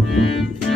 Música